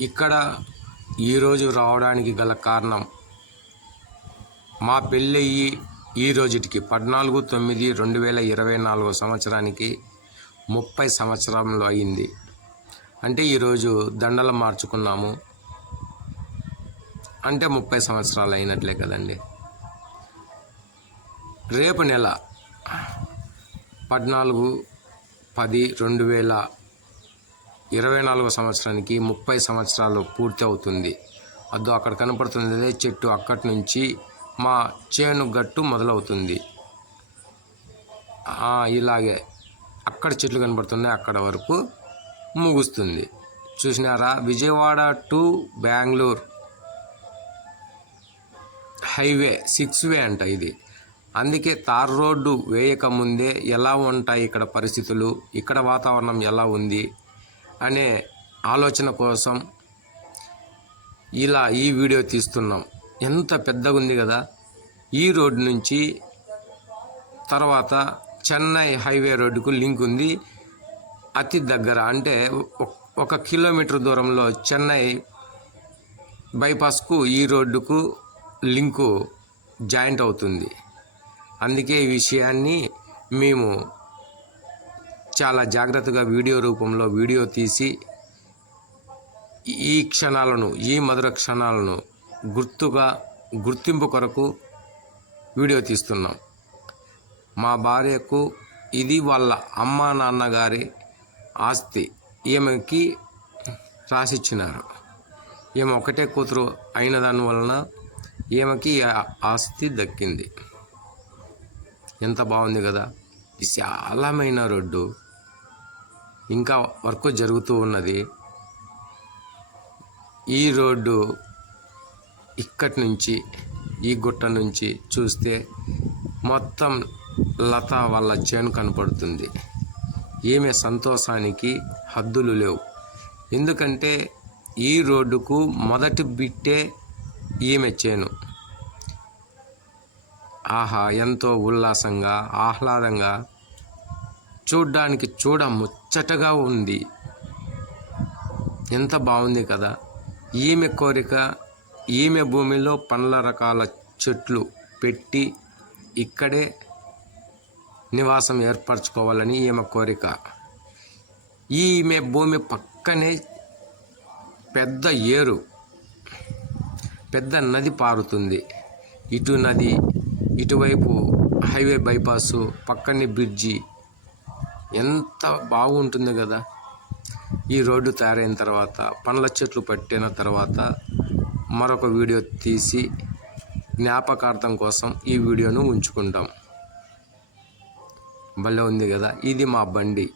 ఇక్కడ ఈరోజు రావడానికి గల కారణం మా పెళ్ళయ్యి ఈ రోజుటికి పద్నాలుగు తొమ్మిది రెండు వేల ఇరవై నాలుగో సంవత్సరానికి ముప్పై సంవత్సరంలో అయింది. అంటే ఈరోజు దండలు మార్చుకున్నాము. అంటే ముప్పై సంవత్సరాలు అయినట్లే కదండి. రేపు నెల పద్నాలుగు పది రెండు వేల ఇరవై నాలుగో సంవత్సరానికి ముప్పై సంవత్సరాలు పూర్తి అవుతుంది అదో అక్కడ కనపడుతుంది అదే చెట్టు అక్కడి నుంచి మా చేను గట్టు మొదలవుతుంది ఇలాగే అక్కడ చెట్లు కనపడుతున్నాయి అక్కడ వరకు ముగుస్తుంది. చూసినారా? Vijayawada to Bengaluru highway six way అంట ఇది. అందుకే తార్ రోడ్డు వేయక ముందే ఎలా ఉంటాయి ఇక్కడ పరిస్థితులు? ఇక్కడ వాతావరణం ఎలా ఉంది? అనే ఆలోచన కోసం ఇలా ఈ వీడియో తీస్తున్నాం. ఎంత పెద్దగా ఉంది కదా? ఈ రోడ్డు నుంచి తర్వాత చెన్నై హైవే రోడ్డుకు లింక్ ఉంది. అతి దగ్గర అంటే ఒక కిలోమీటర్ దూరంలో చెన్నై బైపాస్కు ఈ రోడ్డుకు లింకు జాయింట్ అవుతుంది. అందుకే ఈ విషయాన్ని మేము చాలా జాగ్రత్తగా వీడియో రూపంలో వీడియో తీసి ఈ క్షణాలను ఈ మధుర క్షణాలను గుర్తుగా గుర్తింపు కొరకు వీడియో తీస్తున్నాం. మా భార్యకు ఇది వాళ్ళ అమ్మా నాన్నగారి ఆస్తి. ఈమెకి రాసిచ్చినారు. ఈమె ఒకటే కూతురు అయిన దాని వలన ఈమెకి ఆస్తి దక్కింది. ఎంత బాగుంది కదా? విశాలమైన రోడ్డు. ఇంకా వర్క్ జరుగుతూ ఉన్నది. ఈ రోడ్డు ఇక్కడి నుంచి ఈ గుట్ట నుంచి చూస్తే మొత్తం లత వాళ్ళ చేను కనపడుతుంది. ఈమె సంతోషానికి హద్దులు లేవు. ఎందుకంటే ఈ రోడ్డుకు మొదటి బిట్టే ఈమె చేను. ఆహా ఎంతో ఉల్లాసంగా ఆహ్లాదంగా చూడ్డానికి చూడ ముచ్చటగా ఉంది. ఎంత బాగుంది కదా. ఈమె కోరిక ఈమె భూమిలో పండ్ల రకాల చెట్లు పెట్టి ఇక్కడే నివాసం ఏర్పరచుకోవాలని ఈమె కోరిక. ఈమె భూమి పక్కనే పెద్ద ఏరు పెద్ద నది పారుతుంది. ఇటు నది ఇటువైపు హైవే బైపాసు పక్కనే బ్రిడ్జి. ఎంత బాగుంటుంది కదా. ఈ రోడ్డు తయారైన తర్వాత పండ్ల చెట్లు పట్టిన తర్వాత మరొక వీడియో తీసి జ్ఞాపకార్థం కోసం ఈ వీడియోను ఉంచుకుంటాం. భలే ఉంది కదా. ఇది మా బండి.